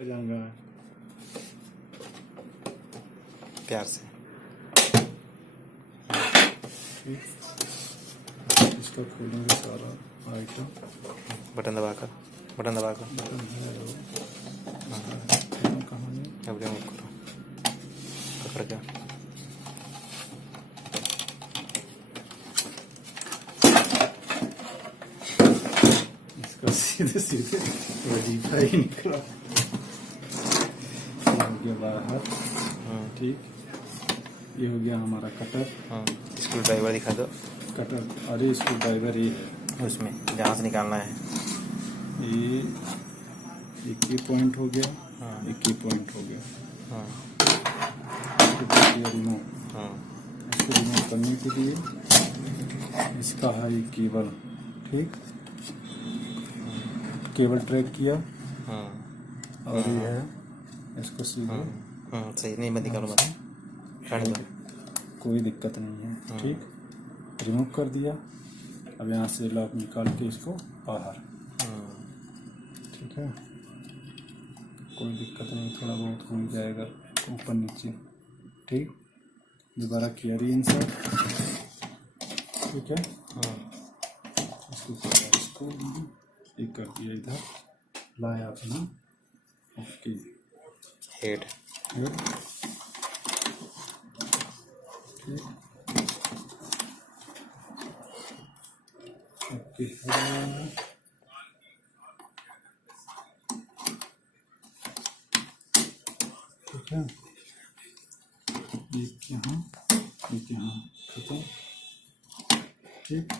जाऊंगा प्यार से। इसका खोलेंगे सारा आइटम। बटन दबाकर बटन है वो। कहानी अब रिमूव करो पकड़ के। इसका सीधे सीधे वजीफा ही निकला। ये हो गया बाहर। ठीक, ये हो गया हमारा कटर। स्क्रू ड्राइवर दिखा दो। कटर, अरे स्क्रू ड्राइवर ये है उसमें जहाँ से निकालना है। ये एक ही पॉइंट हो गया। एक ही पॉइंट हो गया। रिमूव। इसको रिमूव करने के लिए इसका है ये केबल। ठीक, केबल ट्रैक किया और ये है इसको सीधे सही नहीं, मैं निकालूँ मत। रहने दो, कोई दिक्कत नहीं है। ठीक, रिमूव कर दिया। अब यहाँ से लॉक निकाल के इसको बाहर। ठीक है, कोई दिक्कत नहीं, थोड़ा बहुत हो जाएगा ऊपर नीचे। ठीक, दोबारा किया री इंसर्ट। ठीक है, इसको एक कर दिया, इधर लाया अपना। Okay, head okay. ठीक है, एक यहाँ खत्म। ठीक,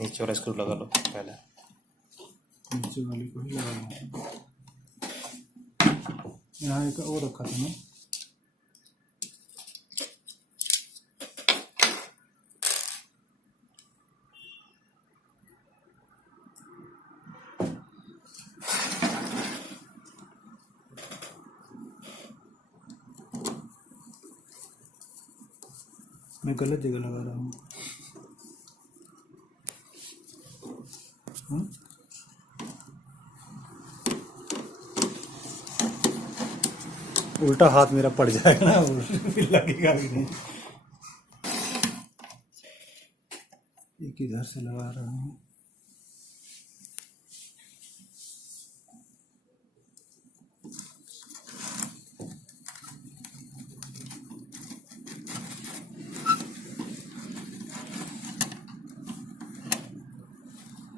नीचे वाला स्क्रू लगा लो पहले। नीचे वाले को ही लगा। यहाँ एक और रखा था मैं। मैं गलत जगह लगा रहा हूँ। उल्टा हाथ मेरा पड़ जाएगा ना, लगेगा भी नहीं। एक इधर से लगा रहा हूँ।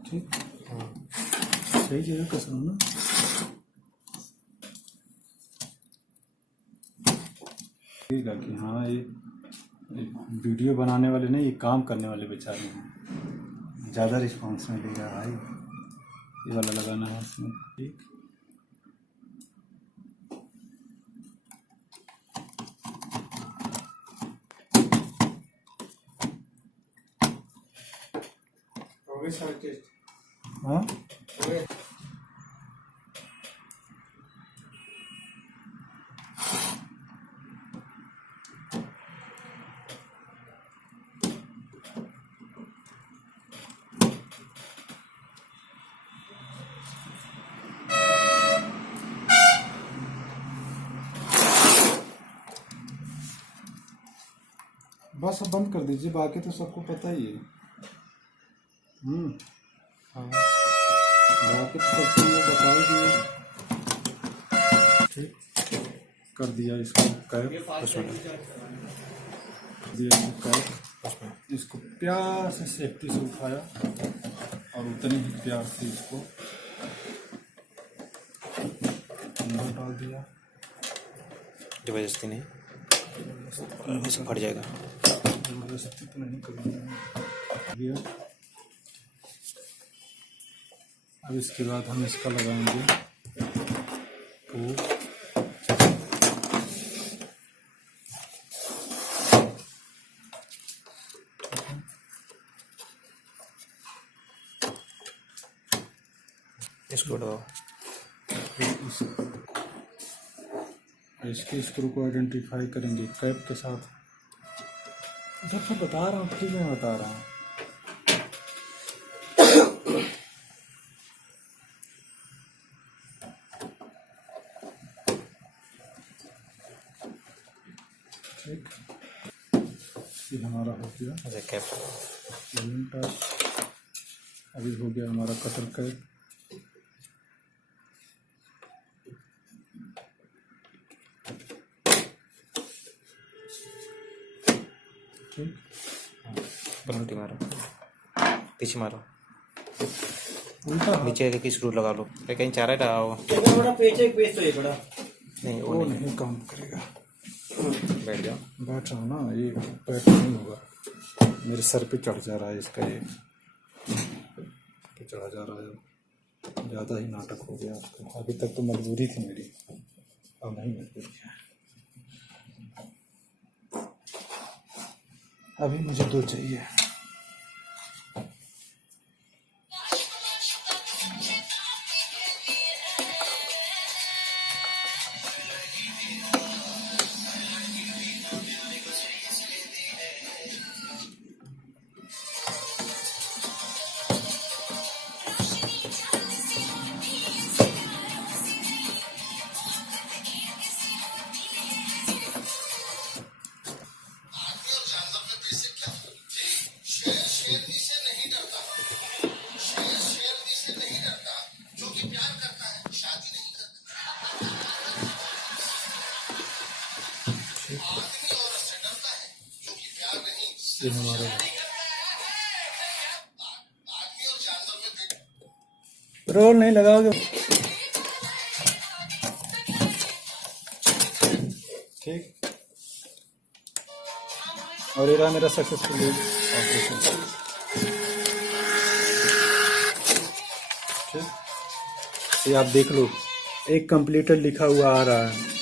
ठीक, सही जगह कसम ना। कि हाँ, ये वीडियो बनाने वाले नहीं, ये काम करने वाले बेचारे हैं। ज़्यादा रिस्पॉन्स मिलेगा भाई। ये वाला लगाना है इसमें। ठीक, हाँ, बस अब बंद कर दीजिए, बाकी तो सबको पता ही है। बाकी तो सबको ये बता ही दिए। ठीक, कर दिया इसको कैप। दिया कैप। इसको प्यार से सेफ्टी से उठाया और उतने ही प्यार से इसको अंदर डाल दिया। जबरदस्ती नहीं, वैसे फट जाएगा। जबरदस्ती तो नहीं करूँगा। अब इसके बाद हम इसका लगाएंगे तो इसको दबाओ। इसके स्क्रू को आइडेंटिफाई करेंगे कैप के साथ। जब से बता रहा हूँ, ठीक है, बता रहा हूँ। ठीक, ये हमारा हो गया अच्छा कैप। Balloon type. अभी हो गया हमारा कटर कैप। ठीक, पलटी मारो, पीछे मारो, उल्टा हाथ। नीचे एक स्क्रू लगा लो। ये कहीं चाह रहा है बड़ा पेच है, पेच तो ये बड़ा नहीं, वो वो नहीं। नहीं काम करेगा। बैठ जाओ। बैठ रहा हूँ ना, ये बैठ नहीं होगा, मेरे सर पे चढ़ जा रहा है इसका, ये पे चढ़ा जा रहा है। ज़्यादा ही नाटक हो गया उसका। अभी तक तो मजबूरी थी मेरी, अब नहीं मजबूरी है। अभी मुझे 2 चाहिए। ये हमारा रोल नहीं लगाओगे। ठीक, और ये रहा मेरा सक्सेसफुल ऑपरेशन। ठीक, ये आप देख लो, एक कंप्लीटेड लिखा हुआ आ रहा है।